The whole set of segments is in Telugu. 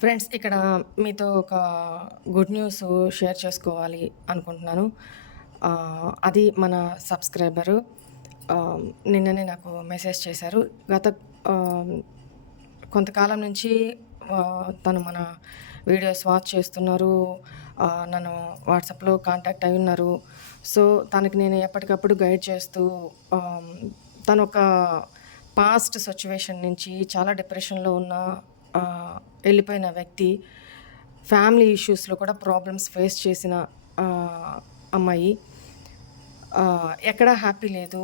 ఫ్రెండ్స్ ఇక్కడ మీతో ఒక గుడ్ న్యూస్ షేర్ చేసుకోవాలి అనుకుంటున్నాను. అది మన సబ్స్క్రైబరు నిన్ననే నాకు మెసేజ్ చేశారు. గత కొంతకాలం నుంచి తను మన వీడియోస్ వాచ్ చేస్తున్నారు. నన్ను వాట్సాప్లో కాంటాక్ట్ అయి ఉన్నారు. సో తనకి నేను ఎప్పటికప్పుడు గైడ్ చేస్తూ తను ఒక పాస్ట్ సిచ్యువేషన్ నుంచి చాలా డిప్రెషన్లో ఉన్న వెళ్ళిపోయిన వ్యక్తి ఫ్యామిలీ ఇష్యూస్లో కూడా ప్రాబ్లమ్స్ ఫేస్ చేసిన అమ్మాయి. ఎక్కడా హ్యాపీ లేదు.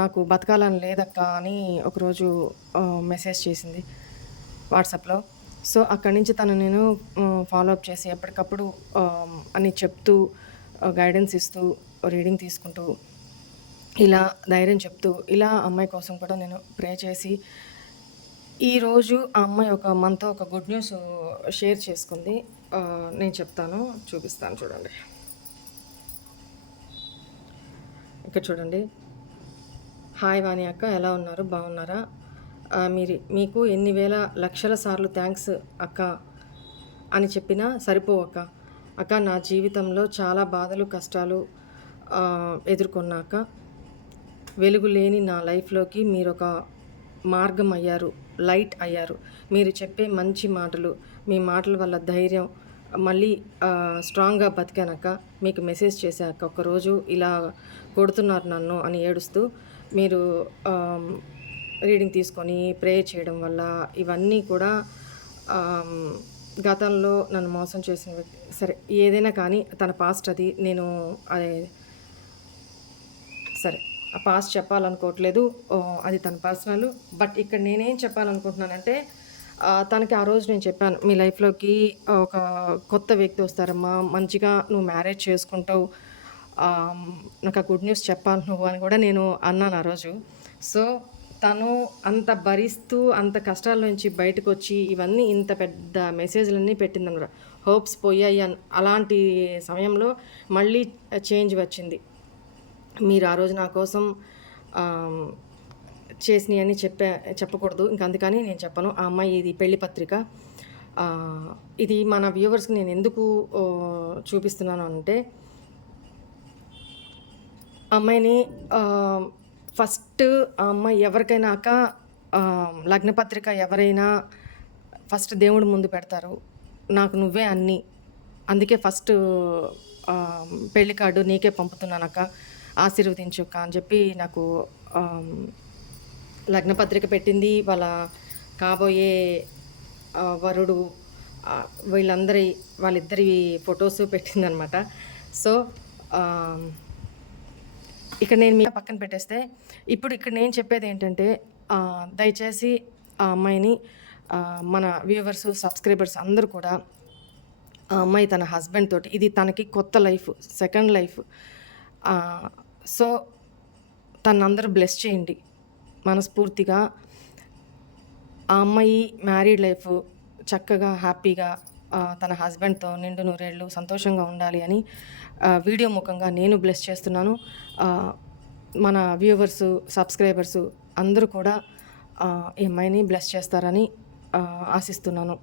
నాకు బతకాలని లేదక్క అని ఒకరోజు మెసేజ్ చేసింది వాట్సాప్లో. సో అక్కడి నుంచి తను నేను ఫాలోఅప్ చేసి ఎప్పటికప్పుడు అని చెప్తూ గైడెన్స్ ఇస్తూ రీడింగ్ తీసుకుంటూ ఇలా ధైర్యం చెప్తూ ఇలా అమ్మాయి కోసం కూడా నేను ప్రే చేసి ఈరోజు ఆ అమ్మాయి ఒక మనతో ఒక గుడ్ న్యూస్ షేర్ చేసుకుంది. నేను చెప్తాను చూపిస్తాను చూడండి. ఇక్కడ చూడండి. హాయ్ వాణి అక్క ఎలా ఉన్నారు? బాగున్నారా? మీరు మీకు ఎన్ని వేల లక్షల సార్లు థ్యాంక్స్ అక్క అని చెప్పినా సరిపోవు అక్క. అక్క నా జీవితంలో చాలా బాధలు కష్టాలు ఎదుర్కొన్నాక వెలుగు లేని నా లైఫ్లోకి మీరు ఒక మార్గం అయ్యారు లైట్ అయ్యారు. మీరు చెప్పే మంచి మాటలు మీ మాటల వల్ల ధైర్యం మళ్ళీ స్ట్రాంగ్గా బతికానక్క మీకు మెసేజ్ చేశాక ఒకరోజు ఇలా కొడుతున్నారు నన్ను అని ఏడుస్తూ మీరు రీడింగ్ తీసుకొని ప్రే చేయడం వల్ల ఇవన్నీ కూడా గతంలో నన్ను మోసం చేసిన వ్యక్తి సరే ఏదైనా కానీ తన పాస్ట్ అది నేను అదే సరే. ఆ చెప్పాలనుకోవట్లేదు. అది తన పర్సనల్. బట్ ఇక్కడ నేనేం చెప్పాలనుకుంటున్నానంటే తనకి ఆ రోజు నేను చెప్పాను మీ లైఫ్లోకి ఒక కొత్త వ్యక్తి వస్తారమ్మా. మంచిగా నువ్వు మ్యారేజ్ చేసుకుంటావు. నాకు ఆ గుడ్ న్యూస్ చెప్పాలి నువ్వు అని కూడా నేను అన్నాను ఆ రోజు. సో తను అంత భరిస్తూ అంత కష్టాల నుంచి బయటకు వచ్చి ఇవన్నీ ఇంత పెద్ద మెసేజ్లన్నీ పెట్టిందన్నమాట హోప్స్ పోయాయి అని అలాంటి సమయంలో మళ్ళీ చేంజ్ వచ్చింది. మీరు ఆ రోజు నా కోసం చేసినవి అని చెప్పే చెప్పకూడదు. ఇంకా అందుకని నేను చెప్పను. ఆ అమ్మాయి ఇది పెళ్ళి పత్రిక. ఇది మన వ్యూవర్స్కి నేను ఎందుకు చూపిస్తున్నాను అంటే అమ్మాయిని ఫస్ట్ ఆ అమ్మాయి ఎవరికైనా అక్క లగ్నపత్రిక ఎవరైనా ఫస్ట్ దేవుడు ముందు పెడతారు. నాకు నువ్వే అన్నీ. అందుకే ఫస్ట్ పెళ్ళి కార్డు నీకే పంపుతున్నానక్క. ఆశీర్వదించు అని చెప్పి నాకు లగ్నపత్రిక పెట్టింది. వాళ్ళ కాబోయే వరుడు వీళ్ళందరి వాళ్ళిద్దరి ఫొటోస్ పెట్టిందనమాట సో ఇక్కడ నేను మీ పక్కన పెట్టేస్తే ఇప్పుడు ఇక్కడ నేను చెప్పేది ఏంటంటే దయచేసి ఆ అమ్మాయిని మన వ్యూవర్స్ సబ్స్క్రైబర్స్ అందరూ కూడా ఆ అమ్మాయి తన హస్బెండ్ తోటి ఇది తనకి కొత్త లైఫ్ సెకండ్ లైఫ్ సో తనందరూ బ్లెస్ చేయండి. మనస్ఫూర్తిగా. ఆ అమ్మాయి మ్యారీడ్ లైఫ్ చక్కగా హ్యాపీగా తన హస్బెండ్తో నిండు నూరేళ్ళు సంతోషంగా ఉండాలి అని వీడియో ముఖంగా నేను బ్లెస్ చేస్తున్నాను. మన వ్యూవర్స్ సబ్స్క్రైబర్స్ అందరూ కూడా ఈ అమ్మాయిని బ్లెస్ చేస్తారని ఆశిస్తున్నాను.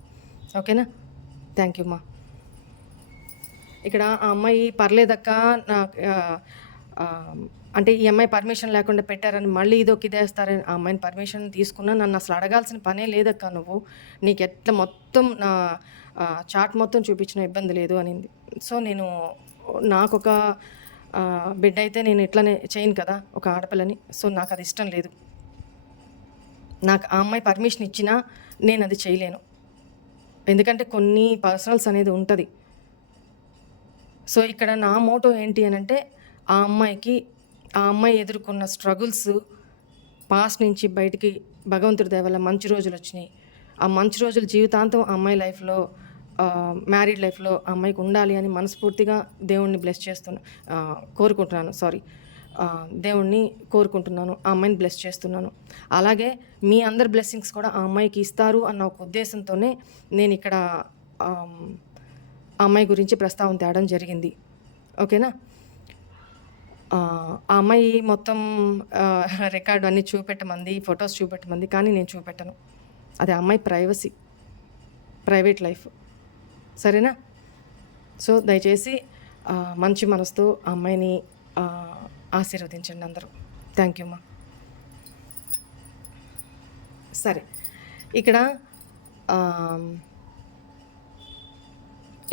ఓకేనా? థ్యాంక్ యూ మా ఇక్కడ ఆ అమ్మాయి పర్లేదక్క నా అంటే ఈ అమ్మాయి పర్మిషన్ లేకుండా పెట్టారని మళ్ళీ ఇదో ఇదేస్తారని ఆ అమ్మాయిని పర్మిషన్ తీసుకున్నా నన్ను అసలు అడగాల్సిన పనే లేదక్క నువ్వు. నీకు ఎట్లా మొత్తం నా చాట్ మొత్తం చూపించిన ఇబ్బంది లేదు అనింది. సో నేను నాకు ఒక బిడ్డ అయితే నేను ఇట్లానే చేయను కదా ఒక ఆడపిల్లని. సో నాకు అది ఇష్టం లేదు. నాకు ఆ అమ్మాయి పర్మిషన్ ఇచ్చినా నేను అది చేయలేను. ఎందుకంటే కొన్ని పర్సనల్స్ అనేది ఉంటుంది. సో ఇక్కడ నా మోటో ఏంటి అని అంటే ఆ అమ్మాయికి ఆ అమ్మాయి ఎదుర్కొన్న స్ట్రగుల్స్ పాస్ట్ నుంచి బయటికి భగవంతుడి దయ వల్ల మంచి రోజులు వచ్చినాయి. ఆ మంచి రోజులు జీవితాంతం ఆ అమ్మాయి లైఫ్లో మ్యారీడ్ లైఫ్లో ఆ అమ్మాయికి ఉండాలి అని మనస్ఫూర్తిగా దేవుణ్ణి బ్లెస్ చేస్తున్నా కోరుకుంటున్నాను సారీ దేవుణ్ణి కోరుకుంటున్నాను ఆ అమ్మాయిని బ్లెస్ చేస్తున్నాను. అలాగే మీ అందరి బ్లెస్సింగ్స్ కూడా ఆ అమ్మాయికి ఇస్తారు అన్న ఒక ఉద్దేశంతోనే నేను ఇక్కడ ఆ అమ్మాయి గురించి ప్రస్తావన తేవడం జరిగింది. ఓకేనా? ఆ అమ్మాయి మొత్తం రికార్డు అన్నీ చూపెట్టమంది ఫొటోస్ చూపెట్టమంది కానీ నేను చూపెట్టను. అది అమ్మాయి ప్రైవసీ ప్రైవేట్ లైఫ్ సరేనా? సో దయచేసి మంచి మనసుతో ఆ అమ్మాయిని ఆశీర్వదించండి అందరూ. థ్యాంక్ యూ అమ్మా సరే. ఇక్కడ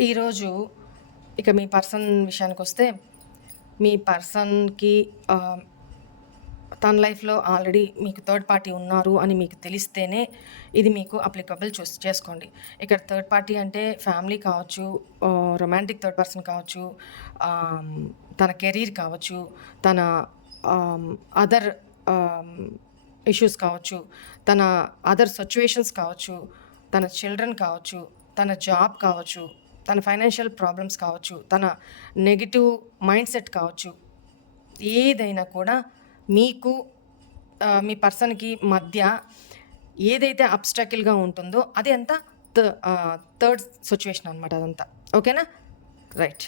ఈరోజు ఇక మీ పర్సన్ విషయానికి వస్తే మీ పర్సన్కి తన లైఫ్లో ఆల్రెడీ మీకు థర్డ్ పార్టీ ఉన్నారు అని మీకు తెలిస్తేనే ఇది మీకు అప్లికబుల్ చూస్ చేసుకోండి. ఇక్కడ థర్డ్ పార్టీ అంటే ఫ్యామిలీ కావచ్చు రొమాంటిక్ థర్డ్ పర్సన్ కావచ్చు తన కెరీర్ కావచ్చు తన అదర్ ఇష్యూస్ కావచ్చు తన అదర్ సిచ్యువేషన్స్ కావచ్చు తన చిల్డ్రన్ కావచ్చు తన జాబ్ కావచ్చు తన ఫైనాన్షియల్ ప్రాబ్లమ్స్ కావచ్చు తన నెగిటివ్ మైండ్ సెట్ కావచ్చు ఏదైనా కూడా మీకు మీ పర్సన్కి మధ్య ఏదైతే అబ్స్టాకిల్గా ఉంటుందో అది అంతా థర్డ్ సిచ్యువేషన్ అనమాట అదంతా. ఓకేనా? రైట్.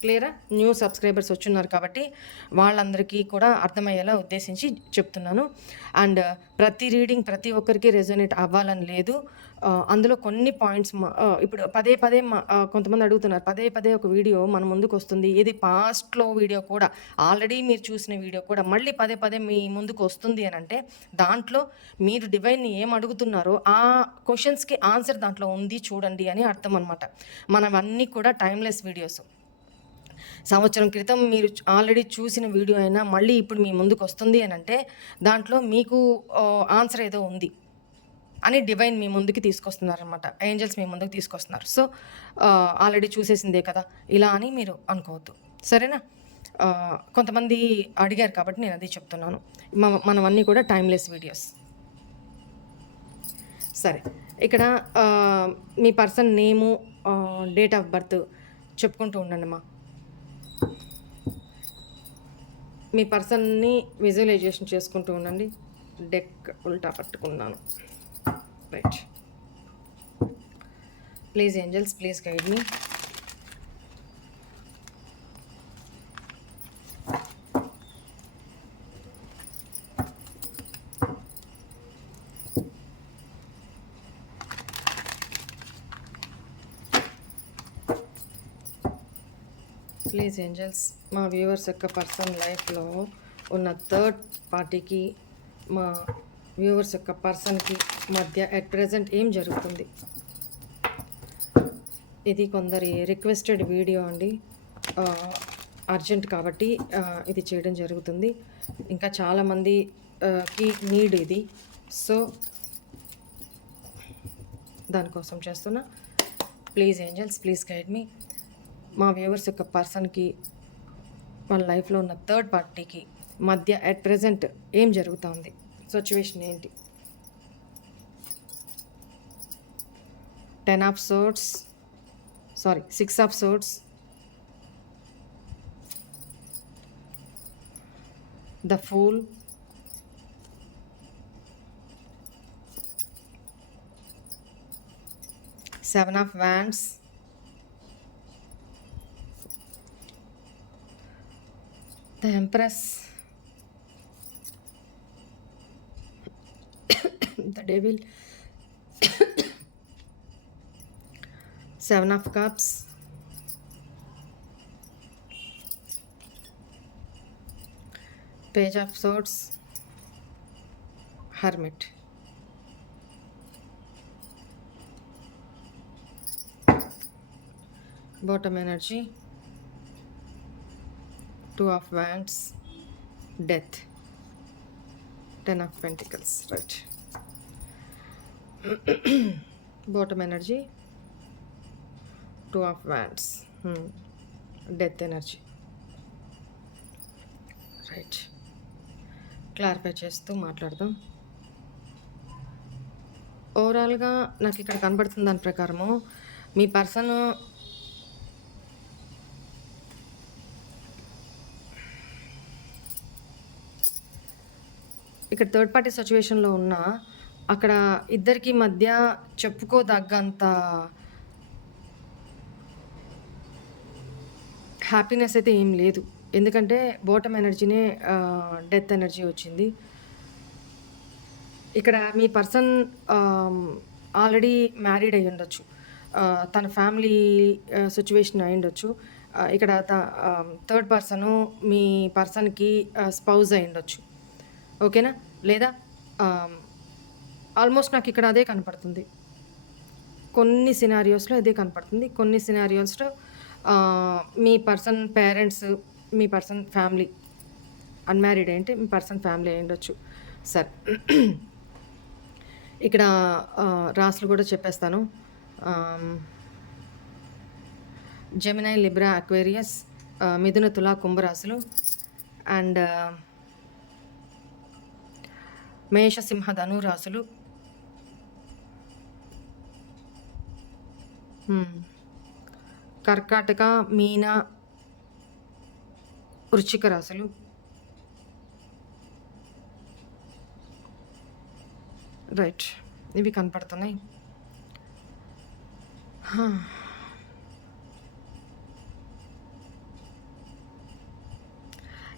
క్లియరా? న్యూ సబ్స్క్రైబర్స్ వచ్చున్నారు కాబట్టి వాళ్ళందరికీ కూడా అర్థమయ్యేలా ఉద్దేశించి చెప్తున్నాను. అండ్ ప్రతి రీడింగ్ ప్రతి ఒక్కరికి రెజొనేట్ అవ్వాలని లేదు. అందులో కొన్ని పాయింట్స్ ఇప్పుడు పదే పదే మా- కొంతమంది అడుగుతున్నారు. పదే పదే ఒక వీడియో మన ముందుకు వస్తుంది ఇది పాస్ట్లో వీడియో కూడా ఆల్రెడీ మీరు చూసిన వీడియో కూడా మళ్ళీ పదే పదే మీ ముందుకు వస్తుంది అని అంటే దాంట్లో మీరు డివైన్ని ఏం అడుగుతున్నారో ఆ క్వశ్చన్స్కి ఆన్సర్ దాంట్లో ఉంది చూడండి అని అర్థం అనమాట మనవన్నీ కూడా టైమ్లెస్ వీడియోస్. సంవత్సరం క్రితం మీరు ఆల్రెడీ చూసిన వీడియో అయినా మళ్ళీ ఇప్పుడు మీ ముందుకు వస్తుంది అని అంటే దాంట్లో మీకు ఆన్సర్ ఏదో ఉంది. అని డివైన్ మీ ముందుకి తీసుకొస్తున్నారనమాట ఏంజల్స్ మీ ముందుకు తీసుకొస్తున్నారు. సో ఆల్రెడీ చూసేసిందే కదా ఇలా అని మీరు అనుకోవద్దు. సరేనా? కొంతమంది అడిగారు కాబట్టి నేను అది చెప్తున్నాను. మనం అన్నీ కూడా టైమ్లెస్ వీడియోస్. సరే ఇక్కడ మీ person name date of birth చెప్పుకుంటూ ఉండండిమా మీ పర్సన్ని విజువలైజేషన్ చేసుకుంటూ ఉండండి. డెక్ ఉల్టా పట్టుకున్నాను. Right please angels please guide me please angels మా వ్యూవర్స్ యొక్క పర్సన్ లైఫ్లో ఉన్న థర్డ్ పార్టీకి మా వ్యూవర్స్ యొక్క పర్సన్కి మధ్య అట్ ప్రజెంట్ ఏం జరుగుతుంది? ఇది కొందరి రిక్వెస్టెడ్ వీడియో అండి. అర్జెంట్ కాబట్టి ఇది చేయడం జరుగుతుంది. ఇంకా చాలామంది నీడ్ ఇది. సో దానికోసం చేస్తున్నా. Please angels please guide me. మా వ్యూవర్స్ యొక్క పర్సన్కి వాళ్ళ లైఫ్లో ఉన్న థర్డ్ పార్టీకి మధ్య అట్ ప్రజెంట్ ఏం జరుగుతుంది? సిచ్యువేషన్ ఏంటి? Ten of swords sorry six of swords the fool seven of wands the empress the devil. Seven of cups. Page of swords. Hermit. Bottom energy. Two of wands. Death. Ten of pentacles. Right bottom energy two of wands death energy right clarify చేస్తూ మాట్లాడదాం. ఓవరాల్గా నాకు ఇక్కడ కనబడుతుంది దాని ప్రకారము. మీ పర్సన్ ఇక్కడ థర్డ్ పార్టీ సిచ్యువేషన్లో ఉన్న అక్కడ ఇద్దరికి మధ్య చెప్పుకోదగ్గంత హ్యాపీనెస్ అయితే ఏం లేదు. ఎందుకంటే బాటమ్ ఎనర్జీనే డెత్ ఎనర్జీ వచ్చింది. ఇక్కడ మీ పర్సన్ ఆల్రెడీ మ్యారీడ్ అయి ఉండొచ్చు. తన ఫ్యామిలీ సిచ్యువేషన్ అయి ఉండొచ్చు. ఆ, ఇక్కడ థర్డ్ పర్సను మీ పర్సన్కి స్పౌజ్ అయి ఉండొచ్చు. ఓకేనా? లేదా ఆల్మోస్ట్ నాకు ఇక్కడ అదే కనపడుతుంది. కొన్ని సినారియోస్లో ఇదే కనపడుతుంది. కొన్ని సినారియోస్లో మీ పర్సన్ పేరెంట్స్ మీ పర్సన్ ఫ్యామిలీ అన్మ్యారీడ్ ఏంటి మీ పర్సన్ ఫ్యామిలీ అయ్యుండొచ్చు సార్ సరే. ఇక్కడ రాసులు కూడా చెప్పేస్తాను. జెమినై లిబ్రా అక్వేరియస్ మిథున తులా కుంభరాశులు అండ్ మేష సింహ కర్కాటక మీన వృశ్చిక రాశులు. రైట్. ఇవి కనపడుతున్నాయి.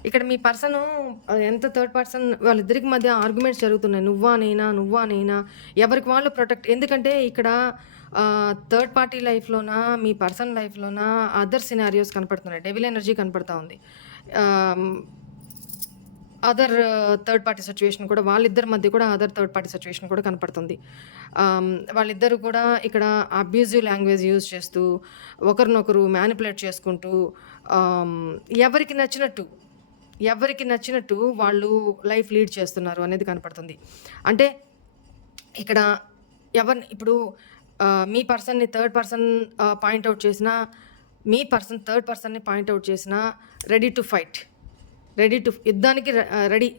ఇక్కడ మీ పర్సన్ ఎంత థర్డ్ పర్సన్ వాళ్ళిద్దరికి మధ్య ఆర్గ్యుమెంట్స్ జరుగుతున్నాయి. నువ్వా నేనా నువ్వా నేనా? ఎవరికి వాళ్ళు ప్రొటెక్ట్ ఎందుకంటే ఇక్కడ థర్డ్ పార్టీ లైఫ్లోనా మీ పర్సన్ లైఫ్లోనా అదర్ సినారియోస్ కనపడుతున్నాయి. డెవిల్ ఎనర్జీ కనపడుతూ ఉంది. అదర్ థర్డ్ పార్టీ సిచ్యువేషన్ కూడా వాళ్ళిద్దరి మధ్య కూడా అదర్ థర్డ్ పార్టీ సిచ్యువేషన్ కూడా కనపడుతుంది. వాళ్ళిద్దరు కూడా ఇక్కడ అబ్యూజివ్ లాంగ్వేజ్ యూజ్ చేస్తూ ఒకరినొకరు మ్యానిపులేట్ చేసుకుంటూ ఎవరికి నచ్చినట్టు ఎవరికి నచ్చినట్టు వాళ్ళు లైఫ్ లీడ్ చేస్తున్నారు అనేది కనపడుతుంది. అంటే ఇక్కడ ఎవరిని ఇప్పుడు మీ పర్సన్ని థర్డ్ పర్సన్ పాయింట్అవుట్ చేసినా మీ పర్సన్ థర్డ్ పర్సన్ని పాయింట్అవుట్ చేసినా ready to fight. Ready to యుద్ధానికి రెడీ.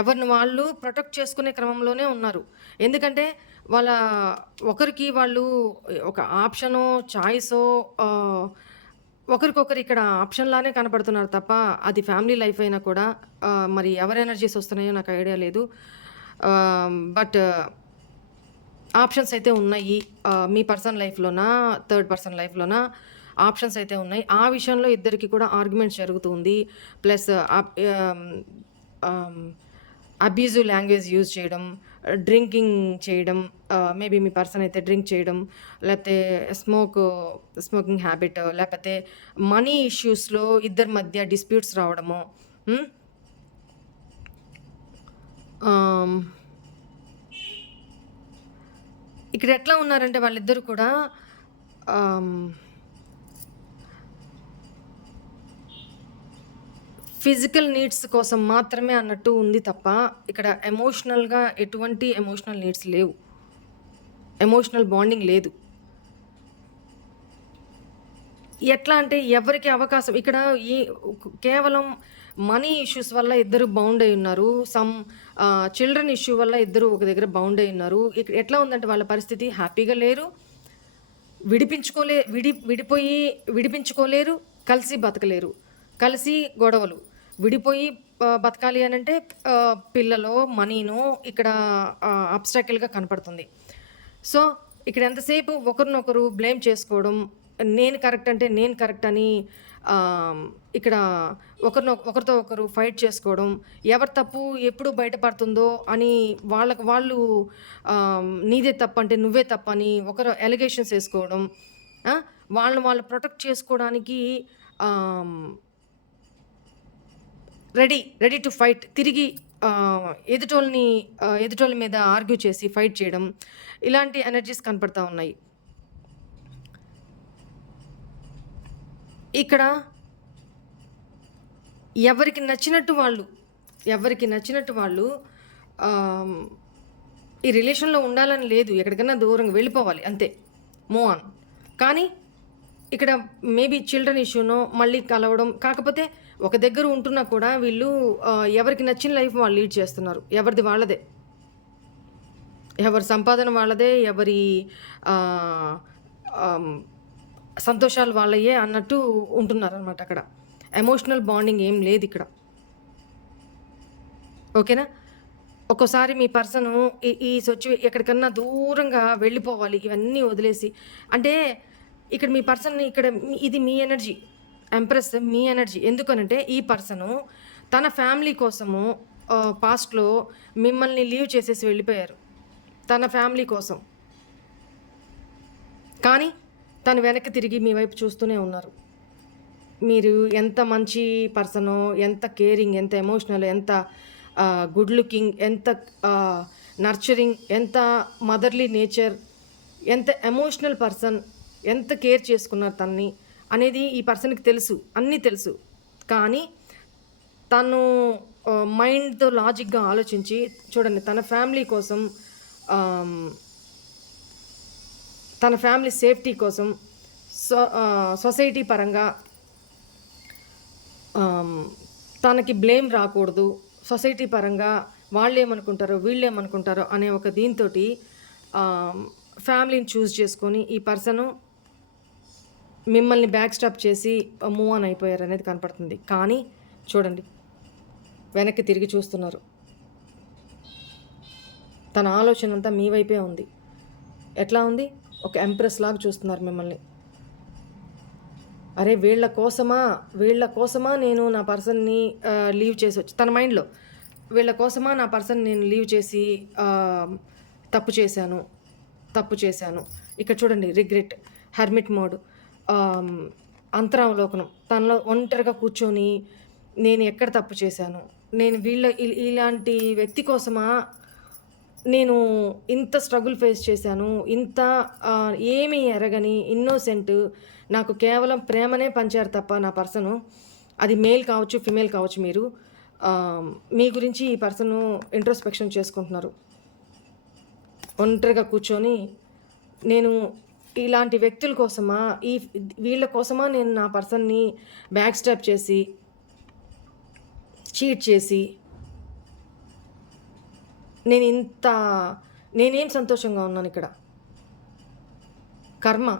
ఎవరిని వాళ్ళు ప్రొటెక్ట్ చేసుకునే క్రమంలోనే ఉన్నారు. ఎందుకంటే వాళ్ళ ఒకరికి వాళ్ళు ఒక ఆప్షనో చాయిసో ఒకరికొకరు ఇక్కడ ఆప్షన్లానే కనపడుతున్నారు తప్ప అది ఫ్యామిలీ లైఫ్ అయినా కూడా మరి ఎవరు ఎనర్జీస్ వస్తున్నాయో నాకు ఐడియా లేదు. బట్ ఆప్షన్స్ అయితే ఉన్నాయి. మీ పర్సన్ లైఫ్లోనా థర్డ్ పర్సన్ లైఫ్లోనా ఆప్షన్స్ అయితే ఉన్నాయి. ఆ విషయంలో ఇద్దరికి కూడా ఆర్గ్యుమెంట్స్ జరుగుతుంది. ప్లస్ అబ్యూజివ్ లాంగ్వేజ్ యూజ్ చేయడం డ్రింకింగ్ చేయడం మేబీ మీ పర్సన్ అయితే డ్రింక్ చేయడం లేకపోతే స్మోక్ స్మోకింగ్ హ్యాబిట్ లేకపోతే మనీ ఇష్యూస్లో ఇద్దరి మధ్య డిస్ప్యూట్స్ రావడము ఇక్కడ ఎట్లా ఉన్నారంటే వాళ్ళిద్దరు కూడా ఫిజికల్ నీడ్స్ కోసం మాత్రమే అన్నట్టు ఉంది తప్ప ఇక్కడ ఎమోషనల్గా ఎటువంటి ఎమోషనల్ నీడ్స్ లేవు. ఎమోషనల్ బాండింగ్ లేదు. ఎట్లా అంటే ఎవరికి అవకాశం ఇక్కడ ఈ కేవలం మనీ ఇష్యూస్ వల్ల ఇద్దరు బౌండ్ అయి ఉన్నారు. సమ్ చిల్డ్రన్ ఇష్యూ వల్ల ఇద్దరు ఒక దగ్గర బౌండ్ అయి ఉన్నారు. ఇక్కడ ఎట్లా ఉందంటే వాళ్ళ పరిస్థితి హ్యాపీగా లేరు. విడిపించుకోలే విడి విడిపోయి విడిపించుకోలేరు కలిసి బతకలేరు. కలిసి గొడవలు. విడిపోయి బతకాలి అని అంటే పిల్లలు పిల్లలో మనీను ఇక్కడ అబ్స్టాకిల్గా కనపడుతుంది. సో ఇక్కడ ఎంతసేపు ఒకరినొకరు బ్లేమ్ చేసుకోవడం నేను కరెక్ట్ అంటే నేను కరెక్ట్ అని ఇక్కడ ఒకరినొ ఒకరితో ఒకరు ఫైట్ చేసుకోవడం ఎవరి తప్పు ఎప్పుడు బయటపడుతుందో అని వాళ్ళకు వాళ్ళు నీదే తప్పు అంటే నువ్వే తప్పు అని ఒకరు ఎలిగేషన్స్ వేసుకోవడం వాళ్ళని వాళ్ళు ప్రొటెక్ట్ చేసుకోవడానికి రెడీ రెడీ టు ఫైట్ తిరిగి ఎదుటోళ్ళని ఎదుటోళ్ళ మీద ఆర్గ్యూ చేసి ఫైట్ చేయడం ఇలాంటి ఎనర్జీస్ కనపడతా ఉన్నాయి. ఇక్కడ ఎవరికి నచ్చినట్టు వాళ్ళు ఎవరికి నచ్చినట్టు వాళ్ళు ఈ రిలేషన్లో ఉండాలని లేదు. ఎక్కడికైనా దూరంగా వెళ్ళిపోవాలి. అంతే. మూవ్ ఆన్ కానీ ఇక్కడ మేబీ చిల్డ్రన్ ఇష్యూనో మళ్ళీ కలవడం కాకపోతే ఒక దగ్గర ఉంటున్నా కూడా వీళ్ళు ఎవరికి నచ్చిన లైఫ్ వాళ్ళు లీడ్ చేస్తున్నారు. ఎవరిది వాళ్ళదే. ఎవరి సంపాదన వాళ్ళదే ఎవరి సంతోషాలు వాళ్ళయ్యే అన్నట్టు ఉంటున్నారనమాట అక్కడ. ఎమోషనల్ బాండింగ్ ఏం లేదు ఇక్కడ. ఓకేనా ఒక్కోసారి మీ పర్సన్ ఈ ఈ సొచ్చి ఎక్కడికన్నా దూరంగా వెళ్ళిపోవాలి ఇవన్నీ వదిలేసి. అంటే ఇక్కడ మీ పర్సన్ ఇక్కడ మీ- ఇది మీ ఎనర్జీ. ఎంప్రెస్ మీ ఎనర్జీ. ఎందుకనంటే ఈ పర్సను తన ఫ్యామిలీ కోసము పాస్ట్లో మిమ్మల్ని లీవ్ చేసేసి వెళ్ళిపోయారు. తన ఫ్యామిలీ కోసం. కానీ తను వెనక్కి తిరిగి మీ వైపు చూస్తూనే ఉన్నారు. మీరు ఎంత మంచి పర్సనో ఎంత కేరింగ్ ఎంత ఎమోషనల్ ఎంత గుడ్ లుకింగ్ ఎంత నర్చరింగ్ ఎంత మదర్లీ నేచర్ ఎంత ఎమోషనల్ పర్సన్ ఎంత కేర్ చేసుకున్నారు తన్ని అనేది ఈ పర్సన్కి తెలుసు అన్నీ తెలుసు. కానీ తను మైండ్తో లాజిక్గా ఆలోచించి చూడండి తన ఫ్యామిలీ కోసం తన ఫ్యామిలీ సేఫ్టీ కోసం సో సొసైటీ పరంగా తనకి బ్లేమ్ రాకూడదు. సొసైటీ పరంగా వాళ్ళు ఏమనుకుంటారో వీళ్ళు ఏమనుకుంటారో అనే ఒక దీంతో ఫ్యామిలీని చూస్ చేసుకొని ఈ పర్సను మిమ్మల్ని బ్యాక్ స్టాప్ చేసి మూవ్ ఆన్ అయిపోయారు అనేది కనపడుతుంది. కానీ చూడండి వెనక్కి తిరిగి చూస్తున్నారు. తన ఆలోచన అంతా మీ వైపే ఉంది. ఎట్లా ఉంది? ఒక ఎంప్రెస్ లాగా చూస్తున్నారు మిమ్మల్ని. అరే వీళ్ళ కోసమా? వీళ్ళ కోసమా నేను నా పర్సన్ని లీవ్ చేసి వచ్చి తన మైండ్లో. వీళ్ళ కోసమా నా పర్సన్ నేను లీవ్ చేసి తప్పు చేశాను తప్పు చేశాను. ఇక్కడ చూడండి రిగ్రెట్ హెర్మిట్ మోడ్ అంతరావలోకనం. తనలో ఒంటరిగా కూర్చొని నేను ఎక్కడ తప్పు చేశాను? నేను వీళ్ళ ఇలాంటి వ్యక్తి కోసమా నేను ఇంత స్ట్రగుల్ ఫేస్ చేశాను ఇంత ఏమీ ఎరగని ఇన్నోసెంట్ నాకు కేవలం ప్రేమనే పంచారు తప్ప నా పర్సను అది మేల్ కావచ్చు ఫిమేల్ కావచ్చు మీరు. మీ గురించి ఈ పర్సన్ ఇంట్రోస్పెక్షన్ చేసుకుంటున్నారు. ఒంటరిగా కూర్చొని నేను ఇలాంటి వ్యక్తుల కోసమా ఈ వీళ్ళ కోసమా నేను నా పర్సన్ని బ్యాక్ స్టాప్ చేసి చీట్ చేసి నేను ఇంత నేనేం సంతోషంగా ఉన్నాను ఇక్కడ? కర్మ.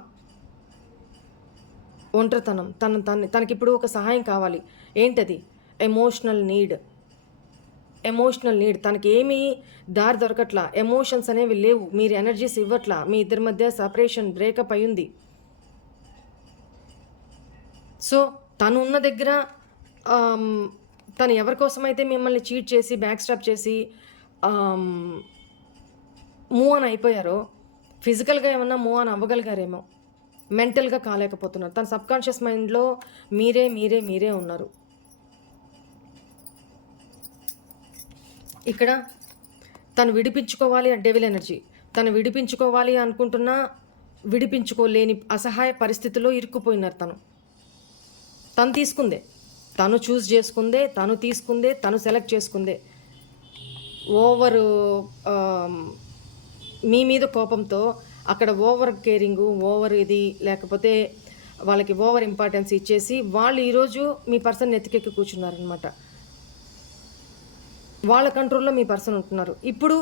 ఒంటరితనం. తన తన తనకిప్పుడు ఒక సహాయం కావాలి. ఏంటది? Emotional need. Emotional need. తనకి ఏమీ దారి దొరకట్లా. ఎమోషన్స్ అనేవి లేవు. మీరు ఎనర్జీస్ ఇవ్వట్లా. మీ ఇద్దరి మధ్య సపరేషన్ బ్రేకప్ అయ్యింది. సో తను ఉన్న దగ్గర తను ఎవరి కోసమైతే మిమ్మల్ని చీట్ చేసి బ్యాక్ స్టాప్ చేసి మూవ్ ఆన్ అయిపోయారో. ఫిజికల్గా ఏమన్నా మూవ్ ఆన్ అవ్వగలిగారేమో. మెంటల్గా కాలేకపోతున్నారు. తన సబ్కాన్షియస్ మైండ్లో మీరే మీరే మీరే ఉన్నారు. ఇక్కడ తను విడిపించుకోవాలి డెవిల్ ఎనర్జీ తను విడిపించుకోవాలి అనుకుంటున్నా విడిపించుకోలేని అసహాయ పరిస్థితిలో ఇరుక్కుపోయినారు తను. తను తీసుకుందే. తను చూస్ చేసుకుందే తను తీసుకుందే తను సెలెక్ట్ చేసుకుందే. ఓవరు మీ మీద కోపంతో అక్కడ ఓవర్ కేరింగ్ ఓవర్ ఇది లేకపోతే వాళ్ళకి ఓవర్ ఇంపార్టెన్స్ ఇచ్చేసి వాళ్ళు ఈరోజు మీ పర్సన్ ఎత్తికెక్కి కూర్చున్నారనమాట వాళ్ళ కంట్రోల్లో మీ పర్సన్ ఉంటున్నారు. ఇప్పుడు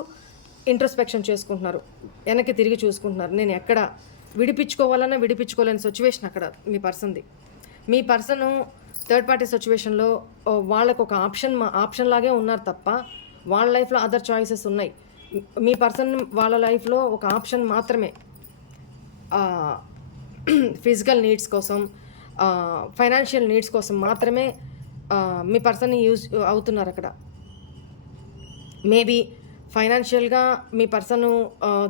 ఇంట్రస్పెక్షన్ చేసుకుంటున్నారు. వెనక్కి తిరిగి చూసుకుంటున్నారు. నేను ఎక్కడ విడిపించుకోవాలన్నా విడిపించుకోలేని సిచ్యువేషన్ అక్కడ మీ పర్సన్ది. మీ పర్సను థర్డ్ పార్టీ సిచ్యువేషన్లో వాళ్ళకు ఒక ఆప్షన్ మా ఆప్షన్ లాగే ఉన్నారు తప్ప వాళ్ళ లైఫ్లో అదర్ చాయిసెస్ ఉన్నాయి. మీ పర్సన్ వాళ్ళ లైఫ్లో ఒక ఆప్షన్ మాత్రమే. ఫిజికల్ నీడ్స్ కోసం ఫైనాన్షియల్ నీడ్స్ కోసం మాత్రమే మీ పర్సన్ యూజ్ అవుతున్నారు అక్కడ. మేబీ ఫైనాన్షియల్గా మీ పర్సన్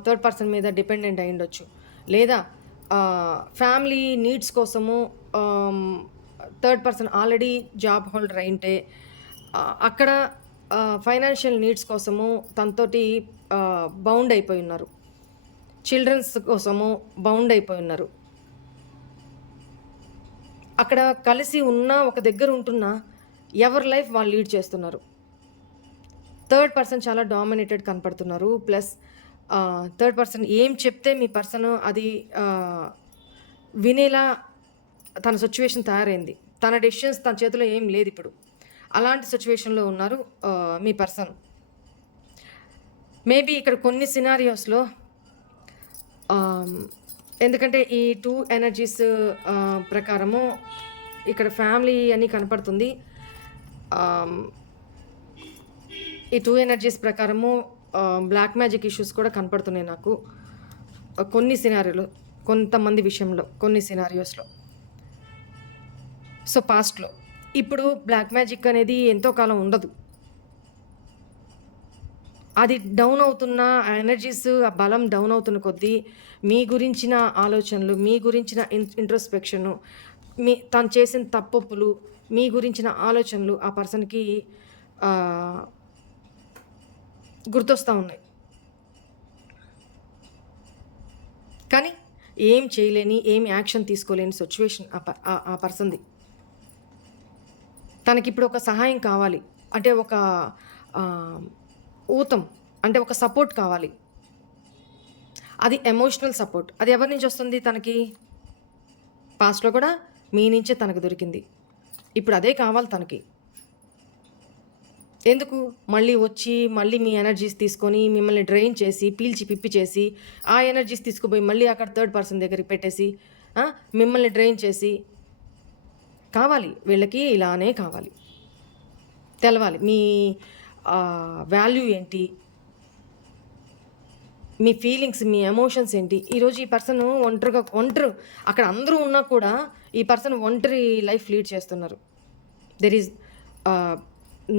థర్డ్ పర్సన్ మీద డిపెండెంట్ అయి ఉండొచ్చు. లేదా ఫ్యామిలీ నీడ్స్ కోసము third person already job holder అయింటే ఆ, అక్కడ ఫైనాన్షియల్ నీడ్స్ కోసము తనతోటి బౌండ్ అయిపోయి ఉన్నారు. చిల్డ్రన్స్ కోసము బౌండ్ అయిపోయి ఉన్నారు. అక్కడ కలిసి ఉన్నా ఒక దగ్గర ఉంటున్నా ఎవరి లైఫ్ వాళ్ళు లీడ్ చేస్తున్నారు. థర్డ్ పర్సన్ చాలా డామినేటెడ్ కనపడుతున్నారు. ప్లస్ థర్డ్ పర్సన్ ఏం చెప్తే మీ పర్సన్ అది వినేలా తన సిచ్యువేషన్ తయారైంది. తన డెసిషన్స్ తన చేతిలో ఏం లేదు ఇప్పుడు. అలాంటి సిచ్యువేషన్లో ఉన్నారు మీ పర్సన్. మేబీ ఇక్కడ కొన్ని సినారియోస్లో ఎందుకంటే ఈ టూ ఎనర్జీస్ ప్రకారము ఇక్కడ ఫ్యామిలీ అని కనపడుతుంది. ఈ టూ ఎనర్జీస్ ప్రకారము బ్లాక్ మ్యాజిక్ ఇష్యూస్ కూడా కనపడుతున్నాయి నాకు. కొన్ని సినారియోలో కొంతమంది విషయంలో కొన్ని సినారియోస్లో. సో పాస్ట్లో. ఇప్పుడు బ్లాక్ మ్యాజిక్ అనేది ఎంతో కాలం ఉండదు. అది డౌన్ అవుతున్న ఆ ఎనర్జీస్ ఆ బలం డౌన్ అవుతున్న కొద్దీ మీ గురించిన ఆలోచనలు మీ గురించిన ఇన్ మీ తను చేసిన తప్పులు మీ గురించిన ఆలోచనలు ఆ పర్సన్కి గుర్తొస్తూ ఉన్నాయి. కానీ ఏం చేయలేని ఏం యాక్షన్ తీసుకోలేని సిచ్యువేషన్ ఆ ఆ పర్సన్ది తనకి ఇప్పుడు ఒక సహాయం కావాలి. అంటే ఒక ఊతం అంటే ఒక సపోర్ట్ కావాలి. అది ఎమోషనల్ సపోర్ట్. అది ఎవరి నుంచి వస్తుంది తనకి? పాస్ట్లో కూడా మీ నుంచే తనకు దొరికింది. ఇప్పుడు అదే కావాలి తనకి. ఎందుకు? మళ్ళీ వచ్చి మళ్ళీ మీ ఎనర్జీస్ తీసుకొని మిమ్మల్ని డ్రైన్ చేసి పీల్చి పిప్పి చేసి ఆ ఎనర్జీస్ తీసుకుపోయి మళ్ళీ అక్కడ థర్డ్ పర్సన్ దగ్గరికి పెట్టేసి మిమ్మల్ని డ్రైన్ చేసి కావాలి వీళ్ళకి ఇలానే కావాలి. తెలవాలి. మీ వాల్యూ ఏంటి? మీ ఫీలింగ్స్ మీ ఎమోషన్స్ ఏంటి? ఈరోజు ఈ పర్సన్ ఒంటరిగా ఒంటరు అక్కడ అందరూ ఉన్నా కూడా ఈ పర్సన్ ఒంటరి లైఫ్ లీడ్ చేస్తున్నారు. There is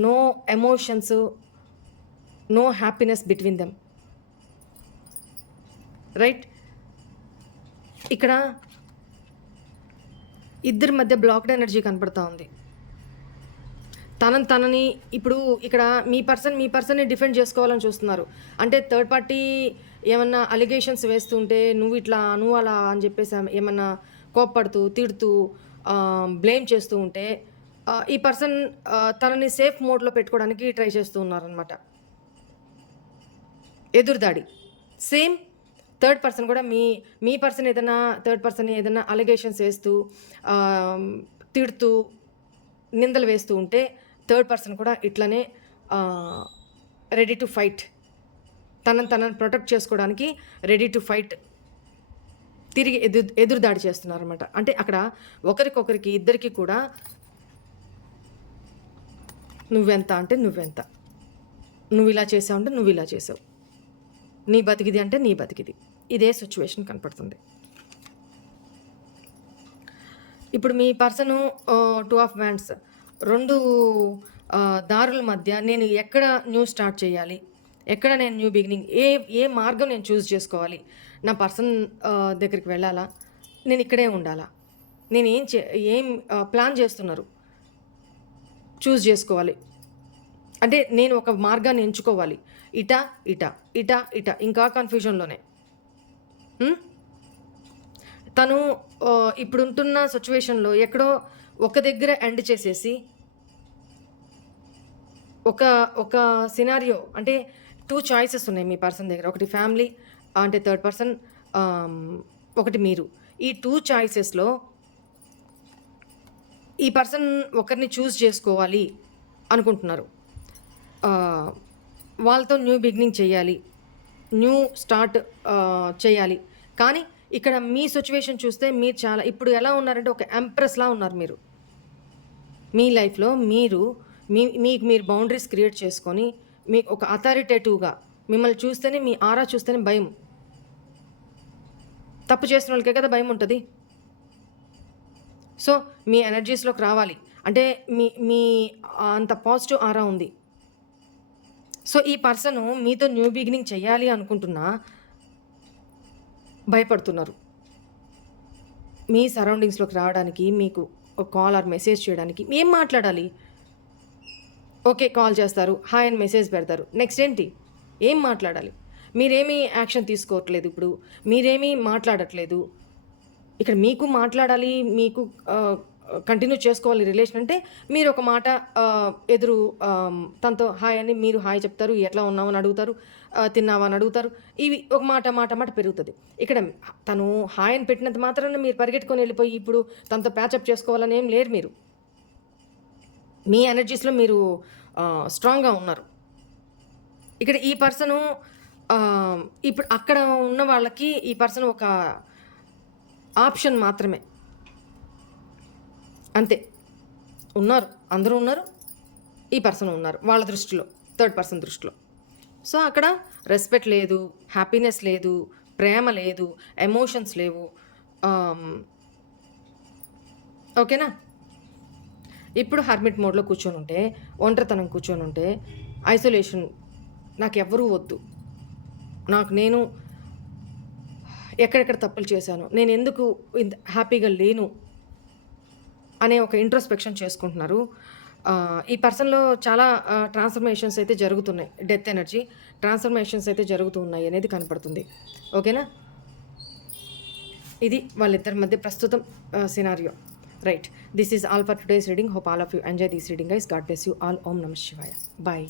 no emotions no happiness between them right ఇక్కడ ఇద్దరి మధ్య బ్లాక్డ్ ఎనర్జీ కనపడతా ఉంది. తనని తనని ఇప్పుడు ఇక్కడ మీ పర్సన్ మీ పర్సన్ని డిఫెండ్ చేసుకోవాలని చూస్తున్నారు. అంటే థర్డ్ పార్టీ ఏమన్నా అలిగేషన్స్ వేస్తుంటే నువ్వు ఇట్లా నువ్వు అలా అని చెప్పేసి ఏమన్నా కోప్పడుతూ తిడుతూ బ్లేమ్ చేస్తూ ఉంటే ఈ పర్సన్ తనని సేఫ్ మోడ్లో పెట్టుకోవడానికి ట్రై చేస్తూ ఉన్నారనమాట ఎదురుదాడి. సేమ్ థర్డ్ పర్సన్ కూడా మీ మీ పర్సన్ ఏదైనా థర్డ్ పర్సన్ ఏదైనా అలిగేషన్స్ వేస్తూ తిడుతూ నిందలు వేస్తూ ఉంటే థర్డ్ పర్సన్ కూడా ఇట్లనే రెడీ టు ఫైట్ తనని తనను ప్రొటెక్ట్ చేసుకోవడానికి రెడీ టు ఫైట్ తిరిగి ఎదురు ఎదురుదాడి చేస్తున్నారన్నమాట. అంటే అక్కడ ఒకరికొకరికి ఇద్దరికి కూడా నువ్వెంత అంటే నువ్వెంత. నువ్వు ఇలా చేసావు అంటే నువ్వు ఇలా చేసావు. నీ బతికిది అంటే నీ బతికిది. ఇదే సిచ్యువేషన్ కనపడుతుంది. ఇప్పుడు మీ పర్సను టూ ఆఫ్ వ్యాండ్స్ రెండు దారుల మధ్య నేను ఎక్కడ న్యూ స్టార్ట్ చేయాలి? ఎక్కడ నేను న్యూ బిగినింగ్ ఏ ఏ మార్గం నేను చూస్ చేసుకోవాలి? నా పర్సన్ దగ్గరికి వెళ్ళాలా? నేను ఇక్కడే ఉండాలా? నేను ఏం చే ఏం ప్లాన్ చేస్తున్నారు? చూస్ చేసుకోవాలి. అంటే నేను ఒక మార్గాన్ని ఎంచుకోవాలి. ఇట ఇట ఇట ఇట. ఇంకా కన్ఫ్యూజన్లోనే తను ఇప్పుడుంటున్న ఇప్పుడు ఉంటున్న సిచ్యువేషన్లో ఎక్కడో ఒక దగ్గర ఎండ్ చేసేసి ఒక ఒక సినారియో అంటే టూ చాయిసెస్ ఉన్నాయి మీ పర్సన్ దగ్గర. ఒకటి ఫ్యామిలీ అంటే థర్డ్ పర్సన్ ఒకటి మీరు. ఈ టూ చాయిసెస్లో ఈ పర్సన్ ఒకరిని చూస్ చేసుకోవాలి అనుకుంటున్నారు. వాళ్ళతో న్యూ బిగినింగ్ చేయాలి. న్యూ స్టార్ట్ చేయాలి. కానీ ఇక్కడ మీ సిచ్యువేషన్ చూస్తే మీరు చాలా ఇప్పుడు ఎలా ఉన్నారంటే ఒక ఎంప్రెస్లా ఉన్నారు మీరు. మీ లైఫ్లో మీరు మీ మీకు మీరు బౌండరీస్ క్రియేట్ చేసుకొని మీకు ఒక అథారిటేటివ్గా మిమ్మల్ని చూస్తేనే మీ ఆరా చూస్తేనే భయం. తప్పు చేసిన వాళ్ళకే కదా భయం ఉంటుంది. సో మీ ఎనర్జీస్లోకి రావాలి. అంటే మీ మీ అంత పాజిటివ్ ఆరా ఉంది. సో ఈ పర్సన్ మీతో న్యూ బిగినింగ్ చేయాలి అనుకుంటున్నా భయపడుతున్నారు. మీ సరౌండింగ్స్లోకి రావడానికి మీకు ఒక కాల్ ఆర్ మెసేజ్ చేయడానికి ఏం మాట్లాడాలి? ఓకే కాల్ చేస్తారు హాయ్ అని మెసేజ్ పెడతారు. నెక్స్ట్ ఏంటి? ఏం మాట్లాడాలి? మీరేమీ యాక్షన్ తీసుకోవట్లేదు ఇప్పుడు మీరేమీ మాట్లాడట్లేదు. ఇక్కడ మీకు మాట్లాడాలి మీకు కంటిన్యూ చేసుకోవాలి రిలేషన్ అంటే మీరు ఒక మాట ఎదురు తనతో హాయ్ అని మీరు హాయ్ చెప్తారు ఎట్లా ఉన్నావు అని అడుగుతారు తిన్నావా అని అడుగుతారు. ఇవి ఒక మాట మాట మాట పెరుగుతుంది. ఇక్కడ తను హాయ్ అని పెట్టినంత మాత్రాన మీరు పరిగెట్టుకొని వెళ్ళిపోయి ఇప్పుడు తనతో ప్యాచప్ చేసుకోవాలని ఏం లేరు మీరు. మీ ఎనర్జీస్లో మీరు స్ట్రాంగ్గా ఉన్నారు. ఇక్కడ ఈ పర్సను ఇప్పుడు అక్కడ ఉన్న వాళ్ళకి ఈ పర్సన్ ఒక ఆప్షన్ మాత్రమే. అంతే. ఉన్నారు. అందరూ ఉన్నారు. ఈ పర్సన్ ఉన్నారు. వాళ్ళ దృష్టిలో థర్డ్ పర్సన్ దృష్టిలో. సో అక్కడ రెస్పెక్ట్ లేదు హ్యాపీనెస్ లేదు ప్రేమ లేదు ఎమోషన్స్ లేవు. ఓకేనా? ఇప్పుడు హర్మిట్ మోడ్లో కూర్చొని ఉంటే ఒంటరితనం కూర్చొని ఉంటే ఐసోలేషన్ నాకు ఎవ్వరూ వద్దు. నాకు నేను ఎక్కడెక్కడ తప్పులు చేశాను నేను ఎందుకు ఇంత హ్యాపీగా లేను అనే ఒక ఇంట్రోస్పెక్షన్ చేసుకుంటున్నారు. ఈ పర్సన్లో చాలా ట్రాన్స్ఫర్మేషన్స్ అయితే జరుగుతున్నాయి. డెత్ ఎనర్జీ ట్రాన్స్ఫర్మేషన్స్ అయితే జరుగుతూ ఉన్నాయి అనేది కనపడుతుంది. ఓకేనా ఇది వాళ్ళిద్దరి మధ్య ప్రస్తుతం scenario right this is all for today's reading hope all of you enjoy this reading ice God bless you all ఓం నమ శివాయ బాయ్